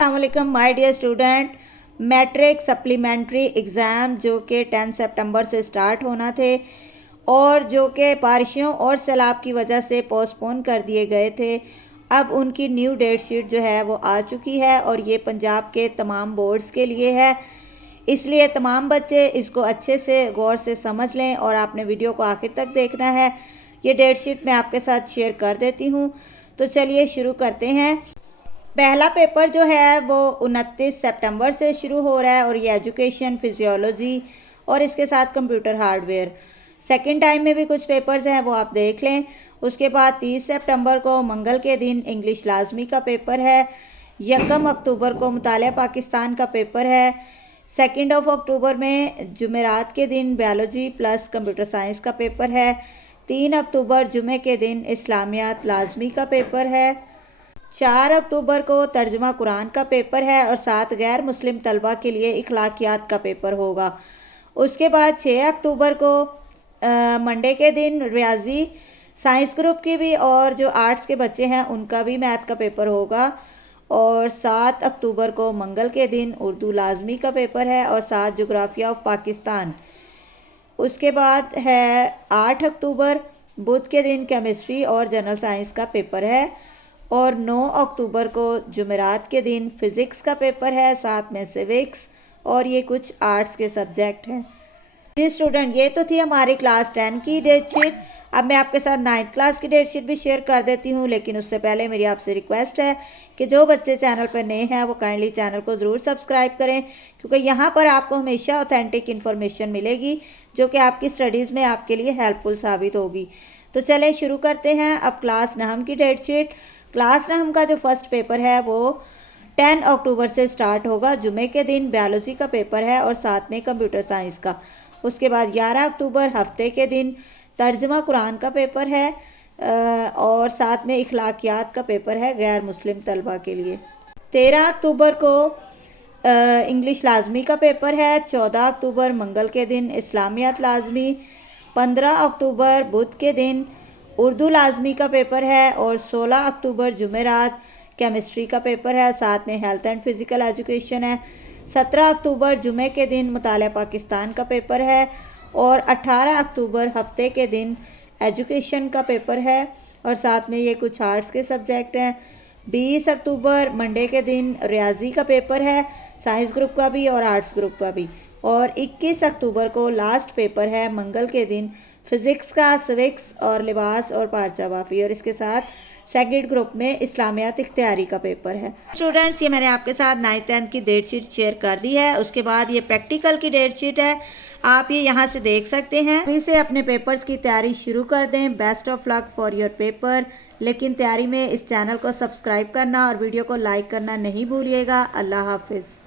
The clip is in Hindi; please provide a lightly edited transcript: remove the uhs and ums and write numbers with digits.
अस्सलामुअलैकुम my dear student. Matric supplementary exam जो कि 10 सितंबर से स्टार्ट होना थे और जो कि बारिशों और सैलाब की वजह से पोस्टपोन कर दिए गए थे, अब उनकी न्यू डेट शीट जो है वो आ चुकी है और ये पंजाब के तमाम बोर्ड्स के लिए है। इसलिए तमाम बच्चे इसको अच्छे से गौर से समझ लें और आपने वीडियो को आखिर तक देखना है। ये डेट शीट मैं आपके साथ शेयर कर देती हूँ। तो चलिए शुरू करते हैं। पहला पेपर जो है वो 29 सितंबर से शुरू हो रहा है और ये एजुकेशन, फिजियोलॉजी और इसके साथ कंप्यूटर हार्डवेयर। सेकंड टाइम में भी कुछ पेपर्स हैं, वो आप देख लें। उसके बाद 30 सितंबर को मंगल के दिन इंग्लिश लाजमी का पेपर है। 1 अक्टूबर को मुतालिया पाकिस्तान का पेपर है। 2 अक्टूबर में जुमेरात के दिन बायोलॉजी प्लस कंप्यूटर साइंस का पेपर है। 3 अक्टूबर जुमे के दिन इस्लामियात लाजमी का पेपर है। 4 अक्टूबर को तर्जुमा कुरान का पेपर है और 7 गैर मुस्लिम तलबा के लिए इखलाकियात का पेपर होगा। उसके बाद 6 अक्टूबर को मंडे के दिन रियाजी साइंस ग्रुप की भी और जो आर्ट्स के बच्चे हैं उनका भी मैथ का पेपर होगा। और 7 अक्टूबर को मंगल के दिन उर्दू लाजमी का पेपर है और 7 जोग्राफिया ऑफ पाकिस्तान। उसके बाद है 8 अक्टूबर बुध के दिन केमिस्ट्री और जनरल साइंस का पेपर है और 9 अक्टूबर को जुमेरात के दिन फ़िज़िक्स का पेपर है, साथ में सिविक्स और ये कुछ आर्ट्स के सब्जेक्ट हैं। जी स्टूडेंट, ये तो थी हमारी क्लास 10 की डेट शीट। अब मैं आपके साथ 9th क्लास की डेट शीट भी शेयर कर देती हूँ, लेकिन उससे पहले मेरी आपसे रिक्वेस्ट है कि जो बच्चे चैनल पर नए हैं वो काइंडली चैनल को ज़रूर सब्सक्राइब करें, क्योंकि यहाँ पर आपको हमेशा ऑथेंटिक इन्फॉर्मेशन मिलेगी जो कि आपकी स्टडीज़ में आपके लिए हेल्पफुल साबित होगी। तो चलें शुरू करते हैं अब क्लास 9 की डेट शीट। क्लास 9 का जो फर्स्ट पेपर है वो 10 अक्टूबर से स्टार्ट होगा। जुमे के दिन बायोलॉजी का पेपर है और साथ में कंप्यूटर साइंस का। उसके बाद 11 अक्टूबर हफ्ते के दिन तर्जुमा कुरान का पेपर है और साथ में इखलाकियात का पेपर है गैर मुस्लिम तलबा के लिए। 13 अक्टूबर को इंग्लिश लाजमी का पेपर है। 14 अक्टूबर मंगल के दिन इस्लामियात लाजमी। 15 अक्टूबर बुध के दिन उर्दू लाजमी का पेपर है और 16 अक्टूबर जुमेरात केमिस्ट्री का पेपर है और साथ में हेल्थ एंड फिज़िकल एजुकेशन है। 17 अक्टूबर जुमे के दिन मुतालिया पाकिस्तान का पेपर है और 18 अक्टूबर हफ्ते के दिन एजुकेशन का पेपर है और साथ में ये कुछ आर्ट्स के सब्जेक्ट हैं। 20 अक्टूबर मंडे के दिन रियाजी का पेपर है, साइंस ग्रुप का भी और आर्ट्स ग्रुप का भी। और 21 अक्टूबर को लास्ट पेपर है मंगल के दिन फ़िज़िक्स का, सिविक्स और लिबास और पार्चा बाफ़ी और इसके साथ सेकंड ग्रुप में इस्लामियात इख्तियारी का पेपर है। स्टूडेंट्स, ये मैंने आपके साथ 9th 10th की डेट शीट शेयर कर दी है। उसके बाद ये प्रैक्टिकल की डेट शीट है, आप ये यहाँ से देख सकते हैं। अभी से अपने पेपर्स की तैयारी शुरू कर दें। Best of luck for your paper. लेकिन तैयारी में इस चैनल को सब्सक्राइब करना और वीडियो को लाइक करना नहीं भूलिएगा। अल्लाह हाफिज़।